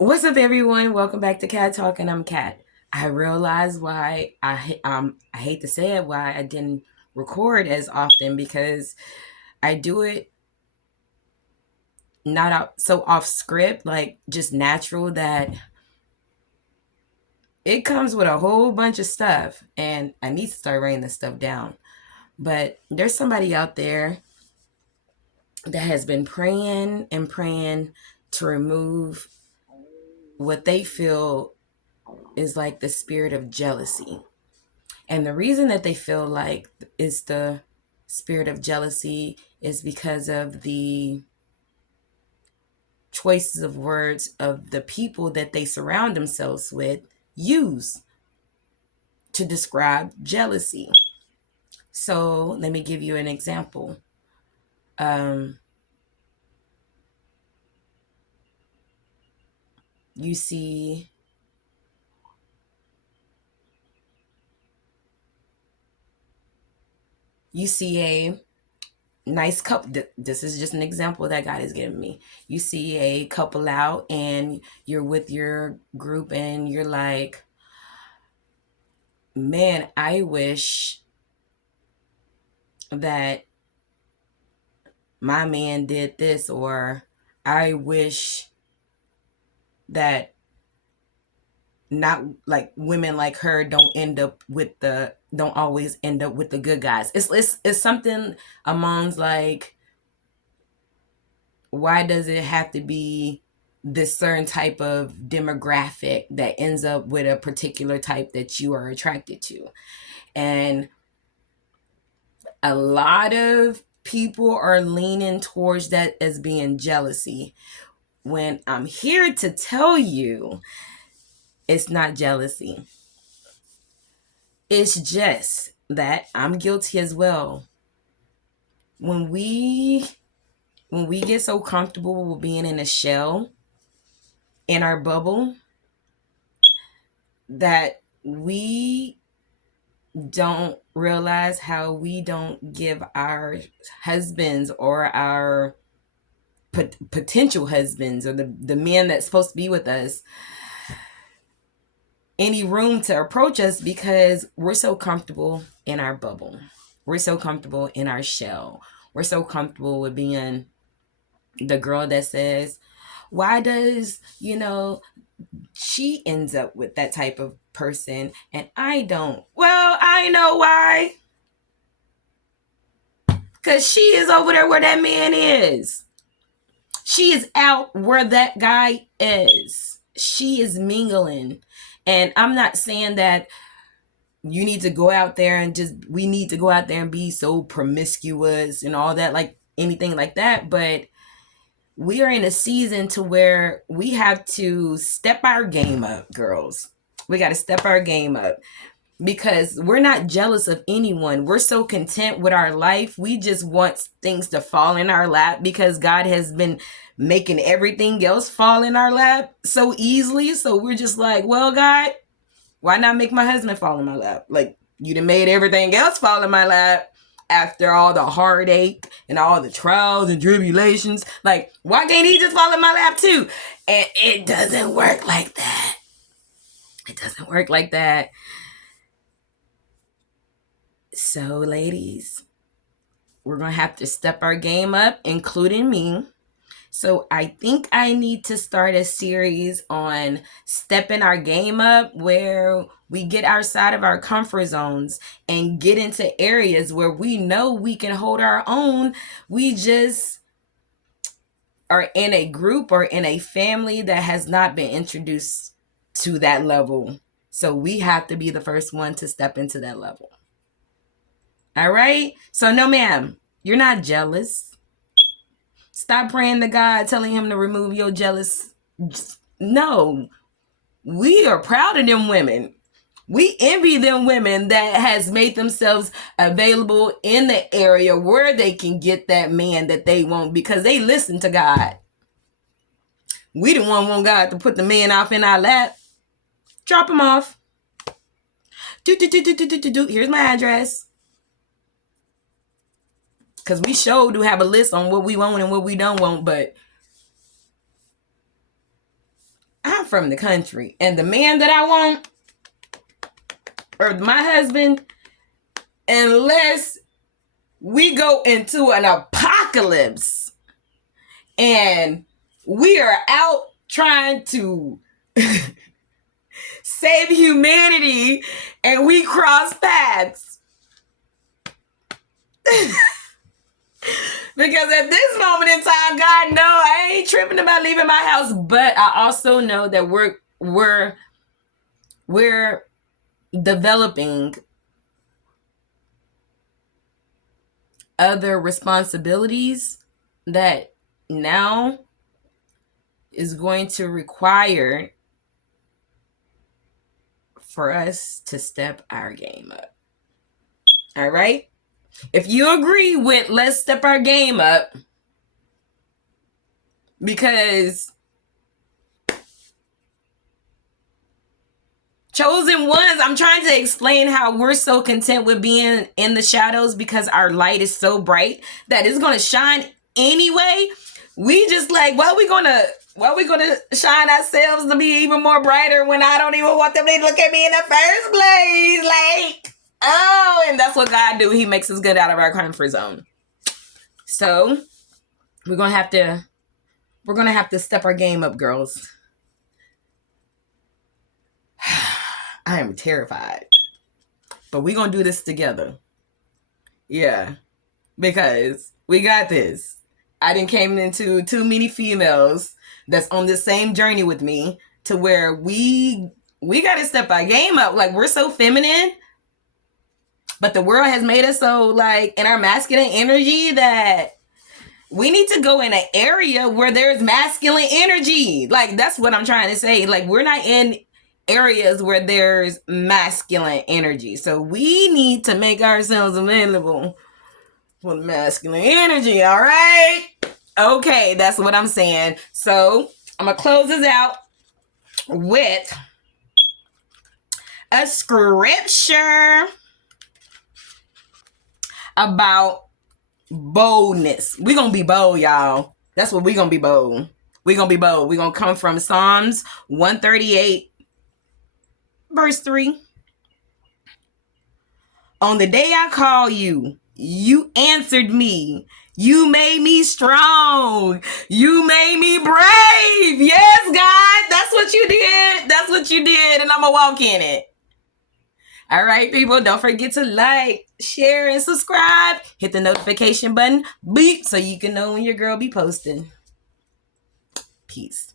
What's up, everyone? Welcome back to Cat Talk, and I'm Cat. I realize why I hate to say it, why I didn't record as often because I do it not so off script, like just natural that it comes with a whole bunch of stuff, and I need to start writing this stuff down. But there's somebody out there that has been praying and praying to remove what they feel is like the spirit of jealousy. And the reason that they feel like is the spirit of jealousy is because of the choices of words of the people that they surround themselves with use to describe jealousy. So let me give you an example. Um, you see you see a nice couple. This is just an example that God has given me. You see a couple out and you're with your group and you're like, man, I wish that my man did this, or I wish that not like women like her don't always end up with the good guys. It's something amongst like, why does it have to be this certain type of demographic that ends up with a particular type that you are attracted to? And a lot of people are leaning towards that as being jealousy, when I'm here to tell you it's not jealousy. It's just that I'm guilty as well. When we get so comfortable with being in a shell, in our bubble, that we don't realize how we don't give our husbands or our potential husbands or the men that's supposed to be with us any room to approach us, because we're so comfortable in our bubble. We're so comfortable in our shell. We're so comfortable with being the girl that says, why does, she ends up with that type of person and I don't? Well, I know why. Because she is over there where that man is. She is out where that guy is. She is mingling. And I'm not saying that you need to go out there and we need to go out there and be so promiscuous and all that, like anything like that. But we are in a season to where we have to step our game up, girls. We got to step our game up, because we're not jealous of anyone. We're so content with our life. We just want things to fall in our lap because God has been making everything else fall in our lap so easily. So we're just like, well, God, why not make my husband fall in my lap? Like, you done made everything else fall in my lap after all the heartache and all the trials and tribulations. Like, why can't he just fall in my lap too? And it doesn't work like that. It doesn't work like that. So, ladies, we're going to have to step our game up, including me. So I think I need to start a series on stepping our game up, where we get outside of our comfort zones and get into areas where we know we can hold our own. We just are in a group or in a family that has not been introduced to that level. So we have to be the first one to step into that level. All right? So no, ma'am, you're not jealous. Stop praying to God, telling him to remove your jealous. No, we are proud of them women. We envy them women that has made themselves available in the area where they can get that man that they want, because they listen to God. We the one want God to put the man off in our lap. Drop him off. Here's my address. Because we sure do have a list on what we want and what we don't want, but from the country, and the man that I want, or my husband, unless we go into an apocalypse and we are out trying to save humanity and we cross paths. Because at this moment in time, God, no, I ain't tripping about leaving my house. But I also know that we're developing other responsibilities that now is going to require for us to step our game up. All right? If you agree with let's step our game up, because chosen ones, I'm trying to explain how we're so content with being in the shadows because our light is so bright that it's going to shine anyway. We just like, well, we're going to shine ourselves to be even more brighter when I don't even want them to look at me in the first place. Like, oh, and that's what God do. He makes us get out of our comfort zone. So we're going to have to step our game up, girls. I am terrified. But we're going to do this together. Yeah. Because we got this. I done came into too many females that's on the same journey with me to where we got to step our game up. Like, we're so feminine, but the world has made us so, like, in our masculine energy that we need to go in an area where there's masculine energy. Like, that's what I'm trying to say. Like, we're not in areas where there's masculine energy. So we need to make ourselves available for the masculine energy. All right. Okay. That's what I'm saying. So I'm going to close this out with a scripture about boldness. We're going to be bold, y'all. That's what we're going to be bold. We're going to be bold. We're going to come from Psalms 138. Verse 3. On the day I called you, you answered me. You made me strong. You made me brave. Yes, God, that's what you did. That's what you did, and I'm going to walk in it. All right, people, don't forget to like, share, and subscribe. Hit the notification button, beep, so you can know when your girl be posting. Peace.